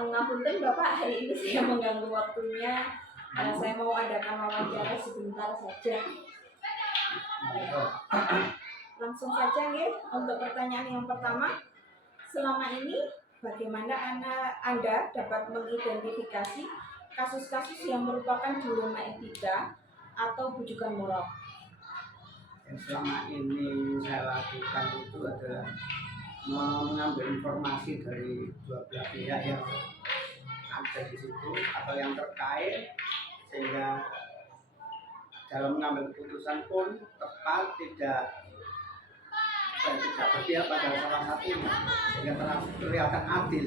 Ngapunten Bapak, hari ini saya mengganggu waktunya. Saya mau adakan wawancara sebentar saja. Langsung saja nih untuk pertanyaan yang pertama. Selama ini bagaimana Anda dapat mengidentifikasi kasus-kasus yang merupakan dilema etika atau bujukan moral? Yang selama ini saya lakukan itu adalah mengambil informasi dari dua belah pihak yang ada di situ atau yang terkait, sehingga dalam mengambil keputusan pun tepat, tidak berpihak pada salah satunya, sehingga terlihat adil.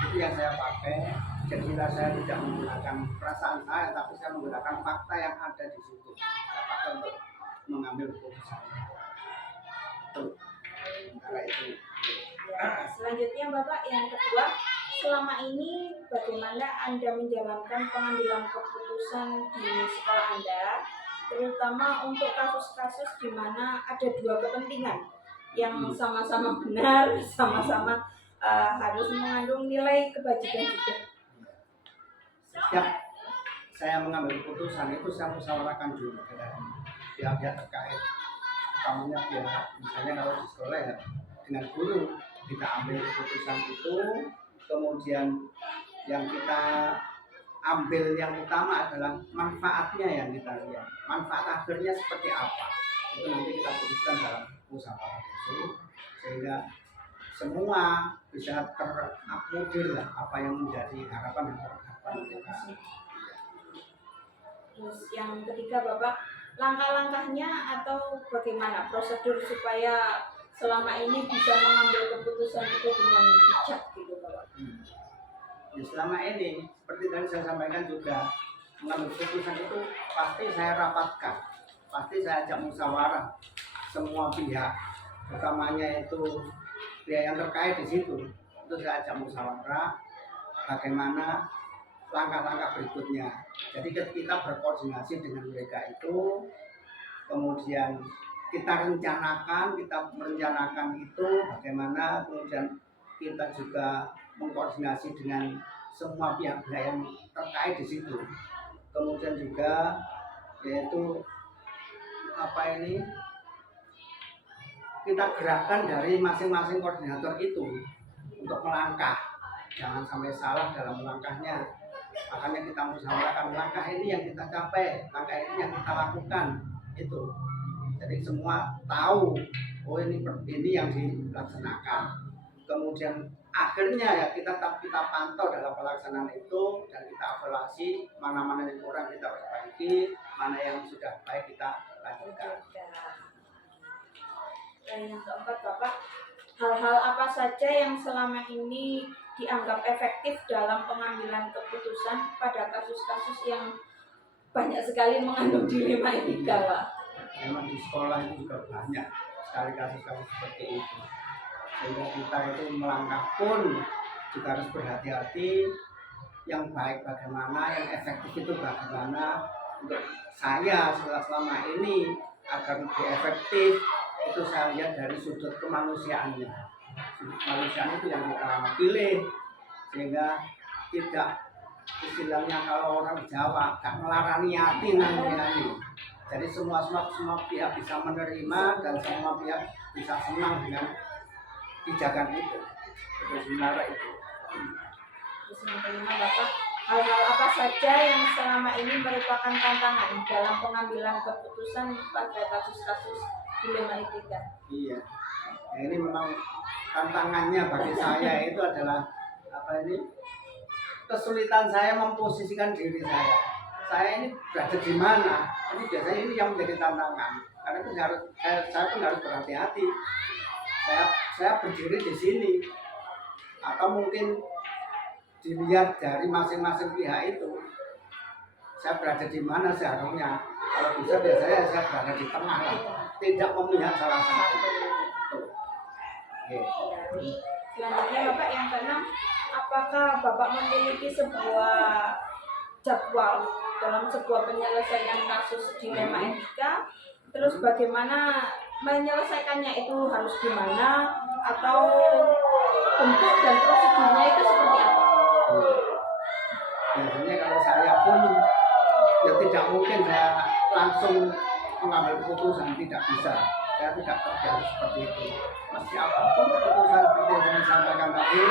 Itu yang saya pakai. Jadi saya tidak menggunakan perasaan saya, tapi saya menggunakan fakta yang ada di situ. Saya pakai untuk mengambil keputusan. Itu. Ya, selanjutnya Bapak, yang kedua, selama ini bagaimana Anda menjalankan pengambilan keputusan di sekolah Anda, terutama untuk kasus-kasus di mana ada dua kepentingan yang sama-sama benar, sama-sama harus mengandung nilai kebajikan juga. Setiap saya mengambil keputusan itu saya musyawarahkan dulu dengan pihak-pihak terkait, utamanya pihak, misalnya kalau di sekolah ya dengan guru kita ambil keputusan itu, kemudian yang kita ambil yang utama adalah manfaatnya yang kita lihat, manfaat akhirnya seperti apa, itu nanti kita putuskan dalam musyawarah itu, sehingga semua bisa terakomodir lah apa yang menjadi harapan kita. Terus yang ketiga Bapak, langkah-langkahnya atau bagaimana prosedur supaya selama ini bisa mengambil keputusan itu dengan bijak gitu Bapak? Ya, selama ini seperti tadi saya sampaikan juga, mengambil keputusan itu pasti saya rapatkan, pasti saya ajak musyawarah semua pihak, utamanya itu pihak yang terkait di situ, itu saya ajak musyawarah bagaimana langkah-langkah berikutnya. Jadi kita berkoordinasi dengan mereka itu, kemudian kita merencanakan itu bagaimana, kemudian kita juga mengkoordinasi dengan semua pihak-pihak yang terkait di situ. Kemudian juga yaitu kita gerakkan dari masing-masing koordinator itu untuk melangkah, jangan sampai salah dalam langkahnya. Makanya kita musyawarahkan langkah ini yang kita capai, langkah ini yang kita lakukan itu. Jadi semua tahu, oh ini yang dilaksanakan. Kemudian akhirnya ya kita pantau dalam pelaksanaan itu dan kita evaluasi mana-mana yang kurang kita perbaiki, mana yang sudah baik kita lanjutkan. Dan yang keempat Bapak, hal-hal apa saja yang selama ini dianggap efektif dalam pengambilan keputusan pada kasus-kasus yang banyak sekali mengandung dilema etika Pak? Memang di sekolah itu juga banyak sekali kasus-kasus seperti itu, sehingga kita itu melangkah pun juga harus berhati-hati, yang baik bagaimana, yang efektif itu bagaimana. Untuk saya selama ini agar lebih efektif itu saya lihat dari sudut kemanusiaannya. Sudut kemanusiaan itu yang kita pilih, sehingga tidak, istilahnya kalau orang Jawa gak melarani hati nanti. Jadi semua pihak bisa menerima dan semua pihak bisa senang dengan pijakan itu. Itu sebenarnya itu. Terus yang kelima Bapak, hal-hal apa saja yang selama ini merupakan tantangan dalam pengambilan keputusan pada kasus-kasus dilema etika? Iya, ya, ini memang tantangannya bagi saya itu adalah kesulitan saya memposisikan diri saya. Saya ini berada di mana? Ini biasanya ini yang menjadi tantangan. Karena itu saya pun harus berhati-hati. Saya berdiri di sini, atau mungkin dilihat dari masing-masing pihak itu. Saya berada di mana seharusnya? Kalau bisa biasanya saya berada di tengah lah, tidak memihak salah satu. Selanjutnya Bapak, yang keenam, apakah Bapak memiliki sebuah jadwal dalam sebuah penyelesaian kasus dilema etika? Terus bagaimana menyelesaikannya, itu harus gimana, atau bentuk dan prosedurnya itu seperti apa? Biasanya kalau saya pun ya tidak mungkin saya langsung mengambil keputusan, tidak bisa. Saya tidak terbiasa seperti itu. Mesti apapun keputusan seperti yang saya sampaikan tadi,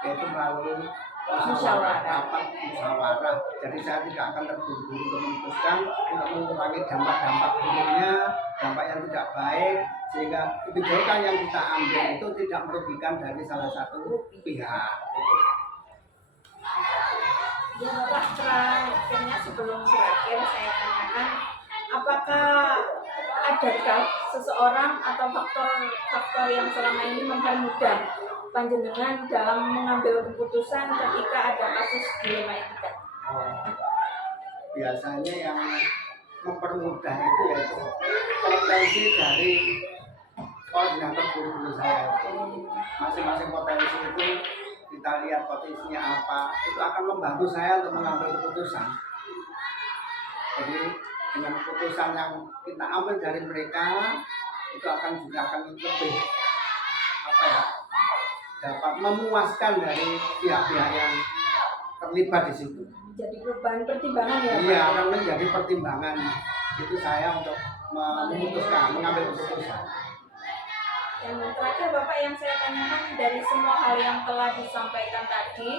yaitu melalui musyawarah, rapat musyawarah. Jadi saya tidak akan terburu-buru untuk memutuskan untuk mengurangi dampak-dampak buruknya, dampak yang tidak baik, sehingga kebijakan yang kita ambil itu tidak merugikan dari salah satu pihak. Ya Bapak, terakhirnya sebelum berakhir saya tanyakan, apakah adakah seseorang atau faktor yang selama ini mempermudah panjenengan dalam mengambil keputusan ketika ada kasus dilema etika? Biasanya yang mempermudah itu yaitu potensi dari koordinator guru-guru saya. Masing-masing potensi itu kita lihat potensinya apa, itu akan membantu saya untuk mengambil keputusan. Jadi dengan keputusan yang kita ambil dari mereka itu akan lebih dapat memuaskan dari pihak-pihak yang terlibat di situ. Jadi bahan pertimbangan ya Pak? Iya, akan menjadi pertimbangan itu saya untuk memutuskan, mengambil keputusan. Yang terakhir Bapak, yang saya tanyakan, dari semua hal yang telah disampaikan tadi,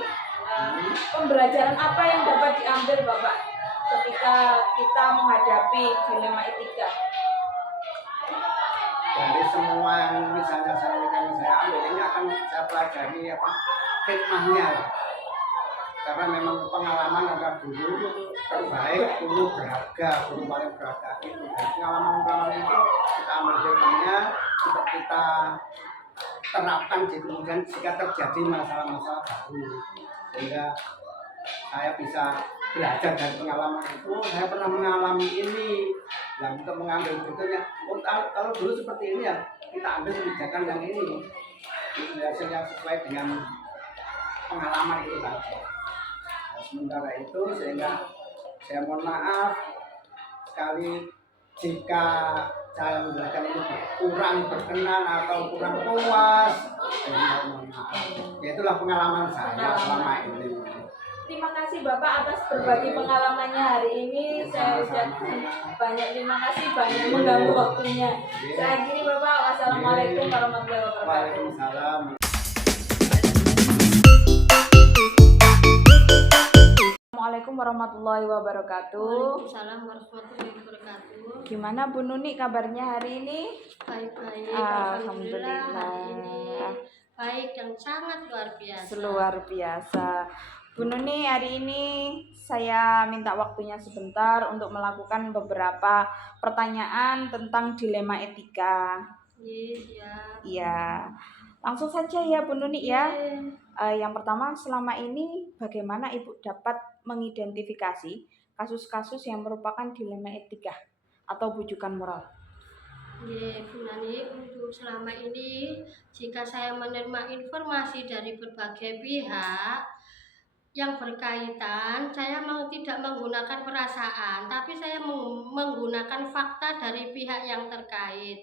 pembelajaran apa yang dapat diambil Bapak ketika kita menghadapi dilema etika? Dari semua yang misalnya saya ambil ini akan saya pelajari hikmahnya, karena memang pengalaman adalah guru terbaik, guru berharga, guru paling berharga itu. Dan pengalaman itu kita ambil hikmahnya untuk kita terapkan di kemudian jika terjadi masalah-masalah baru, sehingga saya bisa belajar dari pengalaman itu. Saya pernah mengalami ini, dan untuk mengambil berikutnya, kalau dulu seperti ini ya kita ambil kebijakan yang ini, itu hasilnya sesuai dengan pengalaman itu tadi. Nah, sementara itu sehingga saya mohon maaf sekali jika saya menjelaskan ini kurang berkenan atau kurang puas, saya mohon maaf. Ya, itulah pengalaman saya selama ini. Terima kasih Bapak atas berbagi pengalamannya hari ini. Saya ucapkan banyak terima kasih, banyak mengganggu waktunya. Saya akhiri Bapak. Wassalamualaikum warahmatullahi wabarakatuh. Waalaikumsalam. Assalamualaikum warahmatullahi wabarakatuh. Waalaikumsalam warahmatullahi wabarakatuh. Gimana Bu Nuni kabarnya hari ini? Baik-baik, Alhamdulillah. hari ini baik dan sangat luar biasa. Luar biasa. Bu Nuni, hari ini saya minta waktunya sebentar untuk melakukan beberapa pertanyaan tentang dilema etika. Iya. Langsung saja ya Bu Nuni ya. Yang pertama, selama ini bagaimana Ibu dapat mengidentifikasi kasus-kasus yang merupakan dilema etika atau bujukan moral? Bu Nani, untuk selama ini jika saya menerima informasi dari berbagai pihak yang berkaitan, saya tidak menggunakan perasaan, tapi saya menggunakan fakta dari pihak yang terkait,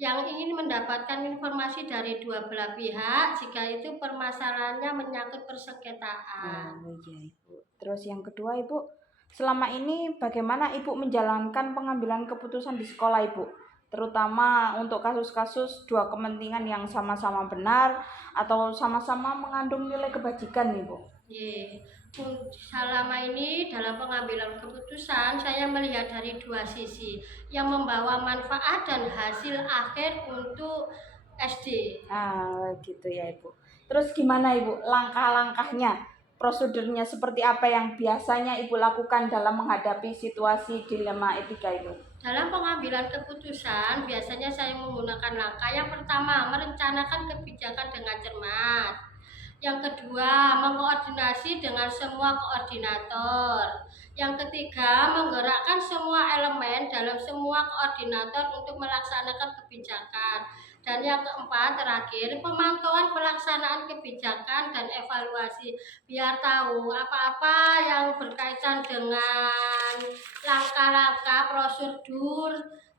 yang ingin mendapatkan informasi dari dua belah pihak jika itu permasalahannya menyangkut persengketaan. Iya Ibu. Terus yang kedua Ibu, selama ini bagaimana Ibu menjalankan pengambilan keputusan di sekolah Ibu? Terutama untuk kasus-kasus dua kepentingan yang sama-sama benar atau sama-sama mengandung nilai kebajikan Ibu. Selama ini dalam pengambilan keputusan saya melihat dari dua sisi yang membawa manfaat dan hasil akhir untuk SD. Gitu ya Ibu. Terus gimana Ibu langkah-langkahnya, prosedurnya seperti apa yang biasanya Ibu lakukan dalam menghadapi situasi dilema etika itu? Dalam pengambilan keputusan biasanya saya menggunakan langkah yang pertama, merencanakan kebijakan dengan cermat. Yang kedua, mengkoordinasi dengan semua koordinator. Yang ketiga, menggerakkan semua elemen dalam semua koordinator untuk melaksanakan kebijakan. Dan yang keempat, terakhir, pemantauan pelaksanaan kebijakan dan evaluasi biar tahu apa-apa yang berkaitan dengan langkah-langkah prosedur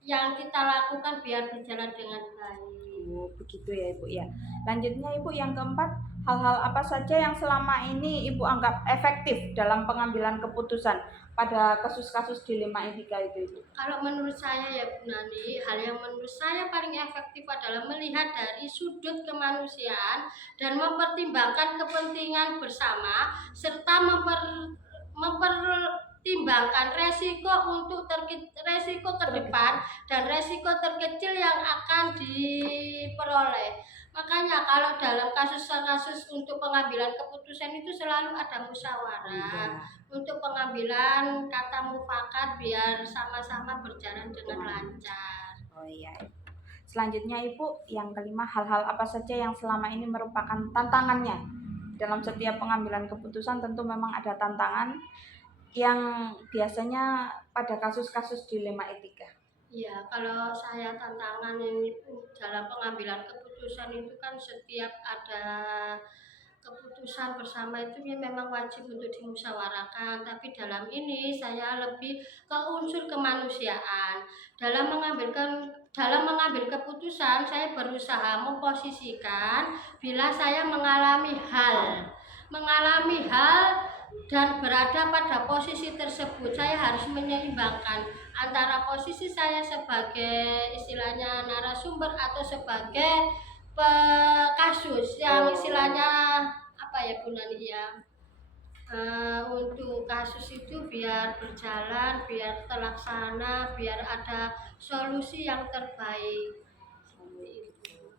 yang kita lakukan biar berjalan dengan baik. Oh, begitu ya Ibu ya. Lanjutnya Ibu yang keempat, hal-hal apa saja yang selama ini Ibu anggap efektif dalam pengambilan keputusan pada kasus-kasus dilema etika itu Ibu? Kalau menurut saya ya Bu Nani, hal yang menurut saya paling efektif adalah melihat dari sudut kemanusiaan dan mempertimbangkan kepentingan bersama serta mempertimbangkan resiko resiko ke depan dan resiko terkecil yang akan diperoleh. Makanya kalau dalam kasus-kasus untuk pengambilan keputusan itu selalu ada musyawarah untuk pengambilan kata mufakat biar sama-sama berjalan dengan lancar. Oh iya. Selanjutnya Ibu, yang kelima, hal-hal apa saja yang selama ini merupakan tantangannya dalam setiap pengambilan keputusan. Tentu memang ada tantangan yang biasanya pada kasus-kasus dilema etika. Iya, kalau saya tantangan ini dalam pengambilan keputusan itu kan setiap ada keputusan bersama itu ya memang wajib untuk dimusyawarahkan, tapi dalam ini saya lebih ke unsur kemanusiaan. Dalam mengambil keputusan saya berusaha memposisikan bila saya mengalami hal dan berada pada posisi tersebut, saya harus menyeimbangkan antara posisi saya sebagai istilahnya narasumber atau sebagai kasus yang istilahnya apa ya Bu Nani ya, untuk kasus itu biar berjalan, biar terlaksana, biar ada solusi yang terbaik. Seperti itu.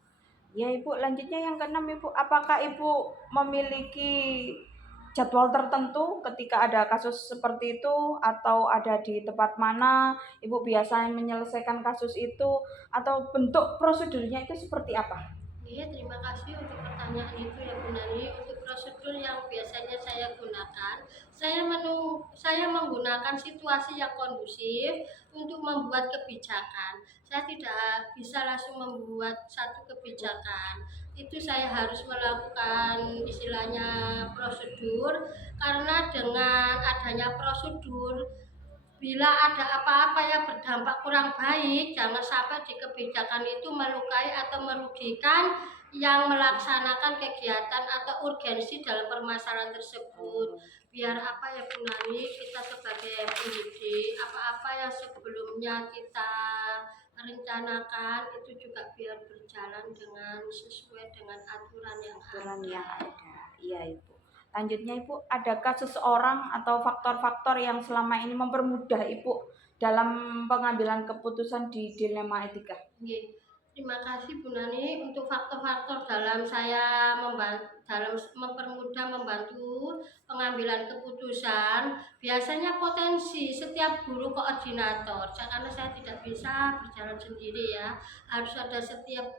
Ya Ibu, lanjutnya yang keenam Ibu, apakah Ibu memiliki jadwal tertentu ketika ada kasus seperti itu, atau ada di tempat mana Ibu biasanya menyelesaikan kasus itu, atau bentuk prosedurnya itu seperti apa? Iya, terima kasih untuk pertanyaan itu ya Bu Nani. Untuk prosedur yang biasanya saya gunakan, saya menggunakan situasi yang kondusif untuk membuat kebijakan. Saya tidak bisa langsung membuat satu kebijakan. Itu saya harus melakukan istilahnya prosedur, karena dengan adanya prosedur bila ada apa-apa yang berdampak kurang baik, jangan sampai di kebijakan itu melukai atau merugikan yang melaksanakan kegiatan atau urgensi dalam permasalahan tersebut. Biar apa ya Bu Nani, kita sebagai pendidik, apa-apa yang sebelumnya kita rencanakan itu juga biar berjalan dengan sesuai dengan aturan yang ada. Iya Ibu. Lanjutnya Ibu, adakah seseorang atau faktor-faktor yang selama ini mempermudah Ibu dalam pengambilan keputusan di dilema etika? Terima kasih Bu Nani untuk faktor-faktor dalam mempermudah membantu pengambilan keputusan. Biasanya potensi setiap guru koordinator, karena saya tidak bisa berjalan sendiri ya, harus ada setiap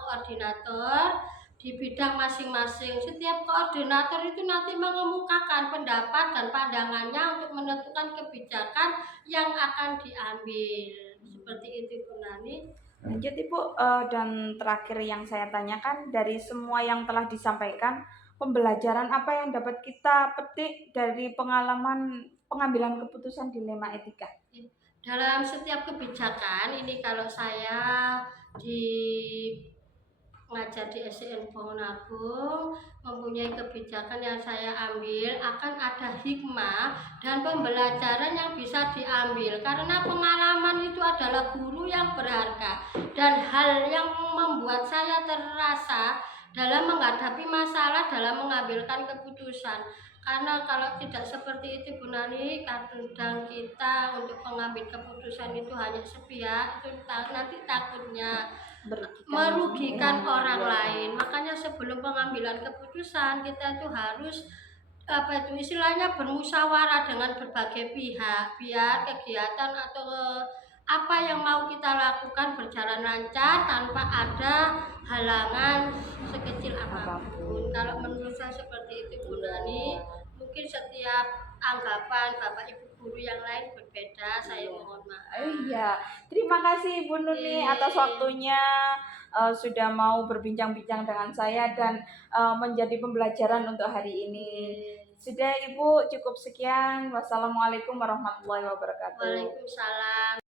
koordinator di bidang masing-masing. Setiap koordinator itu nanti mengemukakan pendapat dan pandangannya untuk menentukan kebijakan yang akan diambil. Seperti itu Bu Nani. Lanjut Ibu, dan terakhir yang saya tanyakan, dari semua yang telah disampaikan, pembelajaran apa yang dapat kita petik dari pengalaman pengambilan keputusan dilema etika? Dalam setiap kebijakan ini, kalau saya ngajar di SDN Pohon Agung, mempunyai kebijakan yang saya ambil, akan ada hikmah dan pembelajaran yang bisa diambil, karena pengalaman itu adalah guru yang berharga dan hal yang membuat saya terasa dalam menghadapi masalah dalam mengambilkan keputusan. Karena kalau tidak seperti itu Bu Nani, kadang kita untuk mengambil keputusan itu hanya sepihak, itu nanti takutnya merugikan orang lain. Makanya sebelum pengambilan keputusan kita itu harus istilahnya bermusyawarah dengan berbagai pihak biar kegiatan atau apa yang mau kita lakukan berjalan lancar tanpa ada halangan sekecil apapun. Kalau menurut saya seperti itu Bu Nani. Mungkin setiap anggapan Bapak Ibu guru yang lain berbeda, saya mohon maaf. Iya, terima kasih Ibu Nuni atas waktunya, sudah mau berbincang-bincang dengan saya dan menjadi pembelajaran untuk hari ini. Sudah Ibu, cukup sekian. Wassalamualaikum warahmatullahi wabarakatuh. Waalaikumsalam.